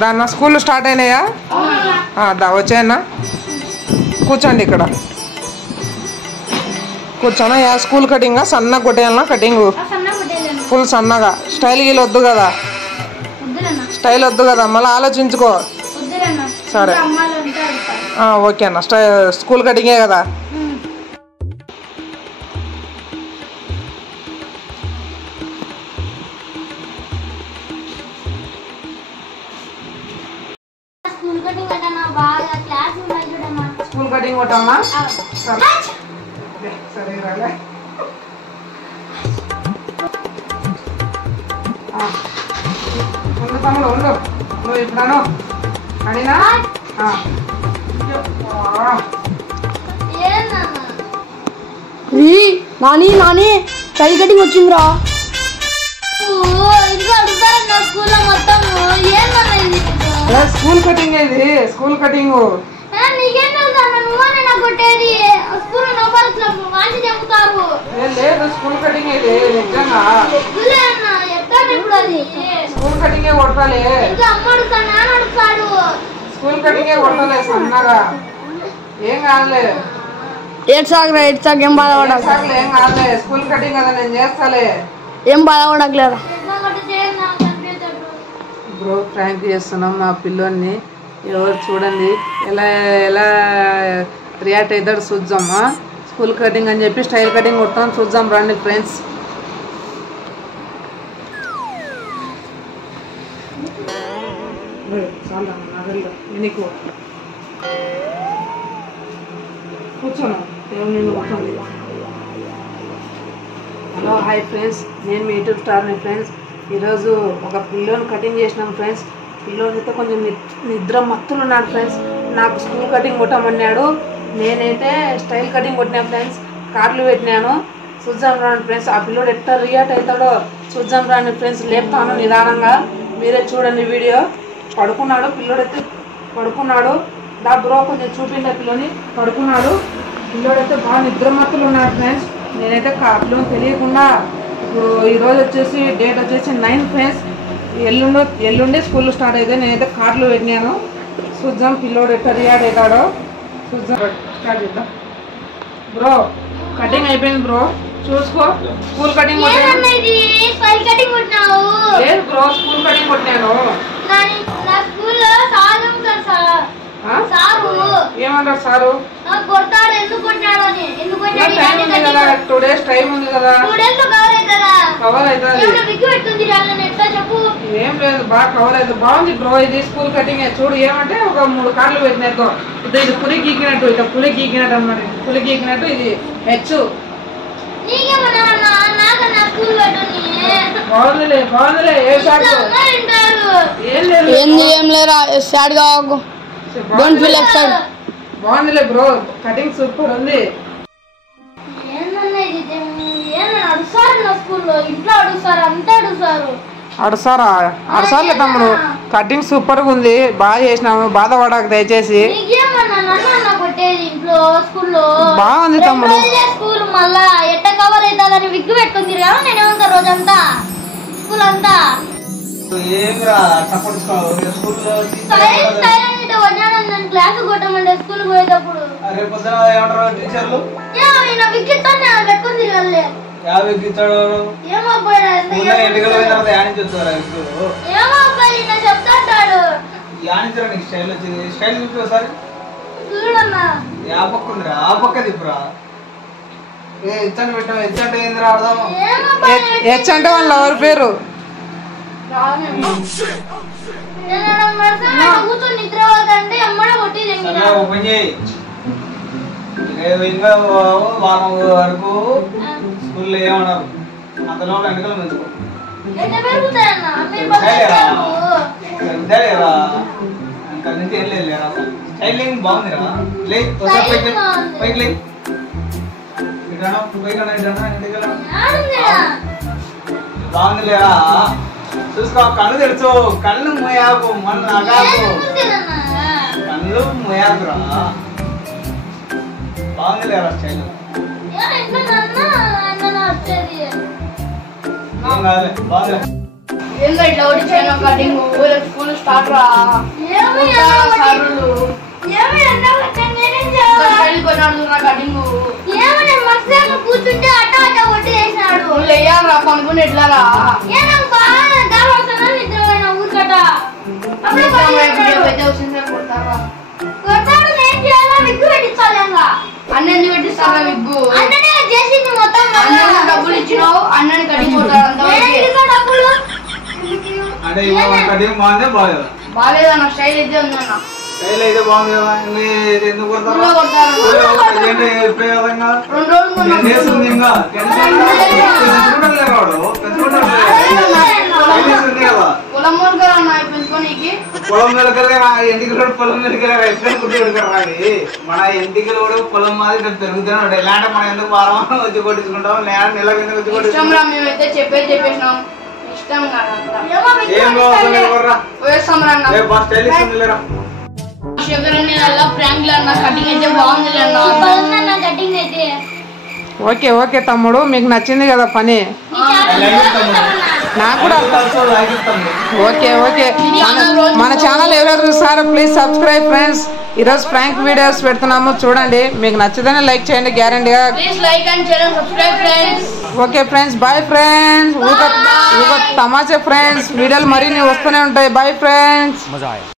దాన్న school start అయినాయా? వచ్చాయన్నా, కూర్చోండి ఇక్కడ కూర్చోనా. స్కూల్ కటింగ్ సన్నగా కొట్టేయాలన్నా? కటింగ్ ఫుల్ సన్నగా. స్టైల్ గీలు వద్దు కదా, స్టైల్ వద్దు కదా, మళ్ళీ ఆలోచించుకో. సరే ఓకే అన్న. స్కూల్ కటింగే కదా. స్కూల్ కటింగ్ కొట్టమ్మా. సరే రాలే. ఉండు తమ్ముడు ఉండు, నువ్వు ఇప్పుడాను అడినా. నాని నాని స్టైల్ కటింగ్ వచ్చిందిరా. స్కూల్ కటింగ్ ఇది, స్కూల్ కటింగ్. లేదు స్కూల్ కటింగ్ ఇది నిజంగా. స్కూల్ కటింగే కొట్టాలి, స్కూల్ కటింగే కొట్టాలి సన్నగా. ఏం కాదులే, ఏం బాధపడలే, ఏం కాదులే. స్కూల్ కటింగ్ కదా, నేను చేస్తాలే. ఏం బాధపడట్లేదా బ్రో? ప్రాంక్ చేస్తున్నాం మా పిల్లోని. ఎవరు చూడండి ఎలా ఎలా రియాక్ట్ అవుతాడు చూద్దామా. స్కూల్ కటింగ్ అని చెప్పి స్టైల్ కటింగ్ కొట్టాం, చూద్దాం రండి ఫ్రెండ్స్. కూర్చోను. హలో హాయ్ ఫ్రెండ్స్, నేను మీ యూట్యూబ్ స్టార్ని ఫ్రెండ్స్. ఈరోజు ఒక పిల్లోని కటింగ్ చేసినాం ఫ్రెండ్స్. పిల్లోని అయితే కొంచెం నిద్ర మత్తులు ఉన్నాడు ఫ్రెండ్స్. నాకు స్కూల్ కటింగ్ కొట్టమన్నాడు, నేనైతే స్టైల్ కటింగ్ కొట్టినా ఫ్రెండ్స్. కార్లు పెట్టినాను, చూద్దాం రాండి ఫ్రెండ్స్. ఆ పిల్లోడు ఎట్లా రియాక్ట్ అవుతాడో చూద్దాం రాండి ఫ్రెండ్స్. లేపుతాను నిదానంగా, మీరే చూడండి వీడియో. పడుకున్నాడు పిల్లోడైతే, పడుకున్నాడు. దా బ్రో కొంచెం చూపిండే పిల్లోని. పడుకున్నాడు పిల్లోడైతే, బాగా నిద్రమత్తులు ఉన్నాడు ఫ్రెండ్స్. నేనైతే పిల్లోని తెలియకుండా, ఇప్పుడు ఈరోజు వచ్చేసి డేట్ వచ్చేసి 9 ఫ్రెండ్స్. ఎల్లుండే స్కూల్ స్టార్ట్ అయితే నేనైతే కార్లు పెట్టినాను. చూద్దాం పిల్లోడు ఎట్లా రియాక్ట్ అవుతాడో చూద్దాం. స్టార్ట్ చేద్దాం. బ్రో కటింగ్ అయిపోయింది బ్రో, చూసుకో. స్కూల్ కటింగ్ లేదు బ్రో, స్కూల్ కటింగ్ కొట్టినాను. ఏమంటారు సారు? 2 days టైం ఉంది కదా, కవర్ అవుతుంది. ఏం లేదు, బాగా కవర్ అవుతుంది. బాగుంది బ్రో ఇది స్కూల్ కటింగ్. చూడు ఏమంటే ఒక 3 కార్లు పెట్టినట్టు. ఇది పులి గీకినట్టు, ఇట్లా పులి గీకినట్టు అన్నమాట. పులి గీకినట్టు ఇది హెచ్. బాగుందిలే బాగుందిలే. ఏం లేరా, సాడ్ కాకు. బాగుందిలే బ్రో, కటింగ్ సూపర్ ఉంది. అడుసారా? అడుసార్లే తమ్ముడు, కటింగ్ సూపర్ గా ఉంది. బాగా చేసినాము, బాధపడక దయచేసి. బాగుంది తమ్ముడు. స్కూల్ మళ్ళా ఎట్ట కవర్ అవుతుందని విగ్గు పెట్టుకుంది కదా, నేనేమంటా రోజంతా స్కూల్ అంతా క్లాస్ కొట్టమంటే స్కూల్ పోయేటప్పుడు పెట్టుకుంది చెప్తాడు. హెచ్ అంటే వాళ్ళ ఎవరి పేరు? ఇంకా వారం వరకు స్కూల్లో ఏమన్నారు, అంతలో వెనకలు మెచ్చుకో. నుంచి ఏం లేదు లేరా, స్టైలింగ్ బాగుందిరా. లే పైకి లే, బాగుంది లేరా. చూసుకో, కళ్ళు తెరుచు, కళ్ళు మోయాకు, మన అగాకు, కళ్ళు మోయాకురా. బాగుంది లేరా స్టైల్. ఏం కాదులే, బాగుంది. ఏందో ఇట్లా ఓడించాను కటింగ్ స్కూల్ స్టార్ట్ రా కూర్చుంటే అట్ట అట్ట కొట్టి చేసినాడు లేయారా పనుకుని ఎట్లారా ఊరికట కొడతాడు ఏం చేయాలో విగ్గు పెట్టించాలి అన్న ఎందుకు పెట్టిస్తారా విగ్గు అన్ననే చేసింది మొత్తం అన్న డబ్బులు ఇచ్చినావు అన్నని కటింగ్ కొట్టారు డబ్బులు అంటే కటింగ్ బాగుందే బాగాలేదా? బాగాలేదన్న స్టైల్ అయితే ఉందన్న స్టైల్ అయితే బాగుంది కదా, మీరు ఎందుకు కొడతారు? ఊళ్ళో కొడతారు. ఏంటి ఉపయోగంగా 2 రోజులు నేను చేస్తుంది ఇంకా పెంచుకుంటారులే వాడు, పెంచుకుంటారు కదా. పొలం మొలకలు అన్న పెంచుకోనీకి పొలం మెలకలే ఎంటికలు పొలం మెలకలే ఎక్కడ కుట్టి పెడతారు అది మన ఎంటికలు కూడా పొలం మాది పెరుగుతూనే ఉంటాయి. ఇలాంటి మనం ఎందుకు వారం వచ్చి కొట్టించుకుంటాం, లేదా నెల కింద వచ్చి ఇష్టం కొట్టించుకుంటాం. రా మేమైతే చెప్పేసినాం ఇష్టం ఏం కావాలి ఎవర్రా? వేస్తాం రా అన్న. బాగా స్టైల్ ఇస్తుంది లేరా? షుగర్ అన్ని అలా ప్రాంక్ అన్న కటింగ్ అయితే బాగుంది అన్న కటింగ్ అయితే ఓకే ఓకే తమ్ముడు, మీకు నచ్చింది కదా పని. నాకు కూడా ఓకే ఓకే. మన ఛానల్ ఎవరెవరు చూస్తారో ప్లీజ్ సబ్స్క్రైబ్ ఫ్రెండ్స్. ఈరోజు ప్రాంక్ వీడియోస్ పెడుతున్నాము, చూడండి. మీకు నచ్చదని లైక్ చేయండి గ్యారంటీగా. Please like and share and subscribe friends. Okay friends, bye friends. ఊక తమాషా ఫ్రెండ్స్, వీడియోలు మరిన్ని వస్తూనే ఉంటాయి. Bye friends.